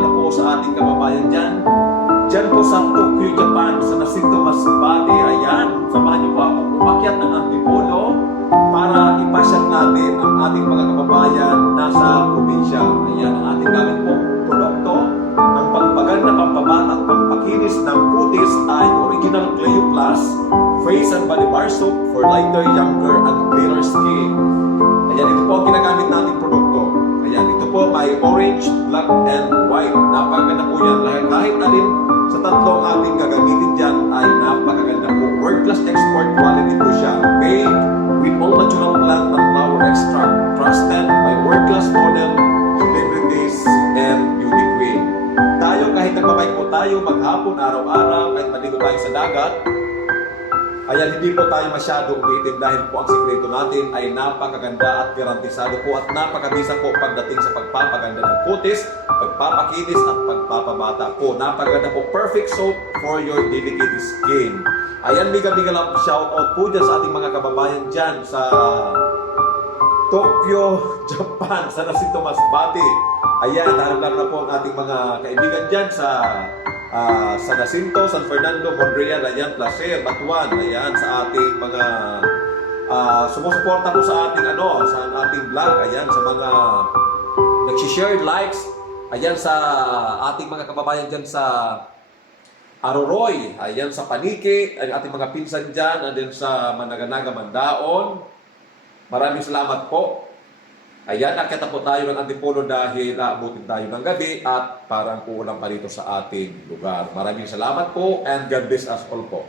lalong-lalo po sa ating kababayan dyan. Dyan po sa Tokyo, Japan, sa Jacinto Masbate. Ayan, samahan niyo po ako umakyat ng Antipolo para ipasyal natin ang ating mga kababayan nasa probinsya. Ayan, ang ating gamit pong produkto ng pampaganda, pampabata at pampakinis ng kutis ay original Cleo Plus Face and Body Bar Soap for lighter, younger, and clearer skin. Ayan, ito po ang ginagamit nating produkto. Ayan, ito po may orange, black, and white. Napakaganda po yan. Kahit alin sa tatlong ating gagamitin dyan ay napakaganda po. World class export quality po siya. Made with all natural plant and flower extract. Trusted by world class model, celebrities, and beauty queen. Tayo, kahit nagbabike po tayo, maghapon, araw-araw, kahit maligo tayo sa dagat, ayan, hindi po tayo masyadong umiitim dahil po ang sikreto natin ay napakaganda at garantisado po at napakabisa po pagdating sa pagpapaganda ng kutis, pagpapakinis at pagpapabata po. Napakaganda po. Perfect soap for your delicate skin. Ayan, biga-biga lang shoutout po dyan sa ating mga kababayan dyan sa Tokyo, Japan, sa Jacinto Masbate. Ayan, naharap na po ang ating mga kaibigan dyan sa San Jacinto, San Fernando, Monreal, ayan, Placer, Batuan, ayan, sa ating mga sumusuporta po sa ating sa ating vlog, ayan, sa mga nag-share, likes, ayan, sa ating mga kababayan dyan sa Aroroy, ayan, sa Paniki, ang ating mga pinsan dyan, and then sa Managanaga, Mandaon. Maraming salamat po. Ayan, nakita po tayo ng Antipolo dahil naabutin tayo ng gabi at parang kulang pa dito sa ating lugar. Maraming salamat po and God bless us all po.